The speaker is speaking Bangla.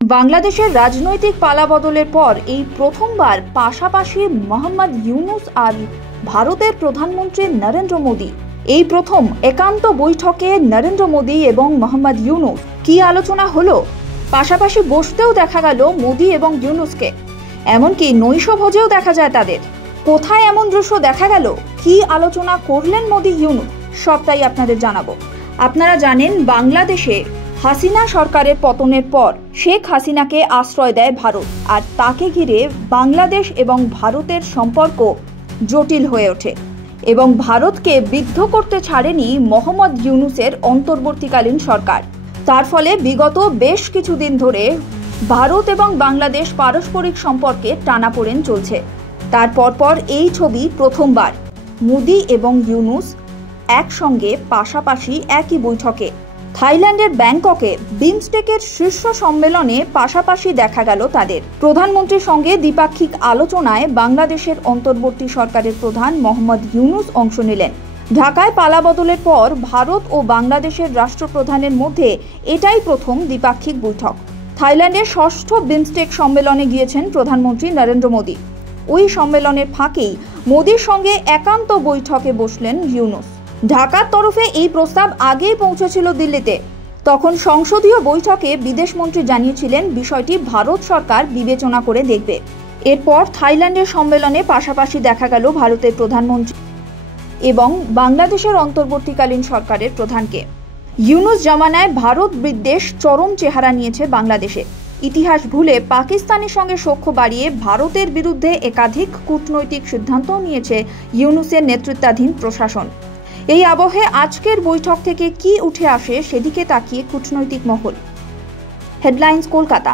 বাংলাদেশের রাজনৈতিক পালাবদলের পর এই প্রথমবার পাশাপাশি মোহাম্মদ ইউনূস আর ভারতের প্রধানমন্ত্রী নরেন্দ্র মোদী এই প্রথম একান্ত বৈঠকে নরেন্দ্র মোদী এবং মোহাম্মদ ইউনূস কি আলোচনা হলো। পাশাপাশি বসতেও দেখা গেল মোদী এবং ইউনূসকে, এমনকি নৈশভোজেও দেখা যায় তাদের। কোথায় এমন দৃশ্য দেখা গেল, কি আলোচনা করলেন মোদী ইউনূস, সবটাই আপনাদের জানাবো। আপনারা জানেন, বাংলাদেশে হাসিনা সরকারের পতনের পর শেখ হাসিনাকে আশ্রয় দেয় ভারত, আর তাকে ঘিরে বাংলাদেশ এবং ভারতের সম্পর্ক জটিল হয়ে ওঠে এবং ভারতকে বিদ্ধ করতে ছাড়েনি মোহাম্মদ ইউনূসের অন্তর্বর্তীকালীন সরকার। তার ফলে বিগত বেশ কিছুদিন ধরে ভারত এবং বাংলাদেশ পারস্পরিক সম্পর্কে টানাপোড়েন চলছে। তার পরপর এই ছবি প্রথমবার মোদী এবং ইউনূস একসঙ্গে পাশাপাশি একই বৈঠকে। থাইল্যান্ডের ব্যাংককে বিমস্টেকের শীর্ষ সম্মেলনে পাশাপাশি দেখা গেল তাদের। প্রধানমন্ত্রীর সঙ্গে দ্বিপাক্ষিক আলোচনায় বাংলাদেশের অন্তর্বর্তী সরকারের প্রধান মোহাম্মদ ইউনূস অংশ নিলেন। ঢাকায় পালাবদলের পর ভারত ও বাংলাদেশের রাষ্ট্রপ্রধানের মধ্যে এটাই প্রথম দ্বিপাক্ষিক বৈঠক। থাইল্যান্ডের ষষ্ঠ বিমস্টেক সম্মেলনে গিয়েছেন প্রধানমন্ত্রী নরেন্দ্র মোদী। ওই সম্মেলনের ফাঁকেই মোদীর সঙ্গে একান্ত বৈঠকে বসলেন ইউনূস। ঢাকার তরফে এই প্রস্তাব আগেই পৌঁছেছিল দিল্লিতে। তখন সংসদীয় বৈঠকে বিদেশমন্ত্রী জানিয়েছিলেন বিষয়টি ভারত সরকার বিবেচনা করে দেখবে। এরপর থাইল্যান্ডের সম্মেলনে পাশাপাশি দেখা গেল ভারতের প্রধানমন্ত্রী এবং বাংলাদেশের অন্তর্বর্তীকালীন সরকারের প্রধানকে। ইউনূস জামানায় ভারত বিদ্বেষ চরম চেহারা নিয়েছে বাংলাদেশে। ইতিহাস ভুলে পাকিস্তানের সঙ্গে সখ্য বাড়িয়ে ভারতের বিরুদ্ধে একাধিক কূটনৈতিক সিদ্ধান্ত নিয়েছে ইউনূসের নেতৃত্বাধীন প্রশাসন। এই আবহে আজকের বৈঠক থেকে কি উঠে আসে সেদিকে তাকিয়ে কূটনৈতিক মহল। হেডলাইন্স কলকাতা।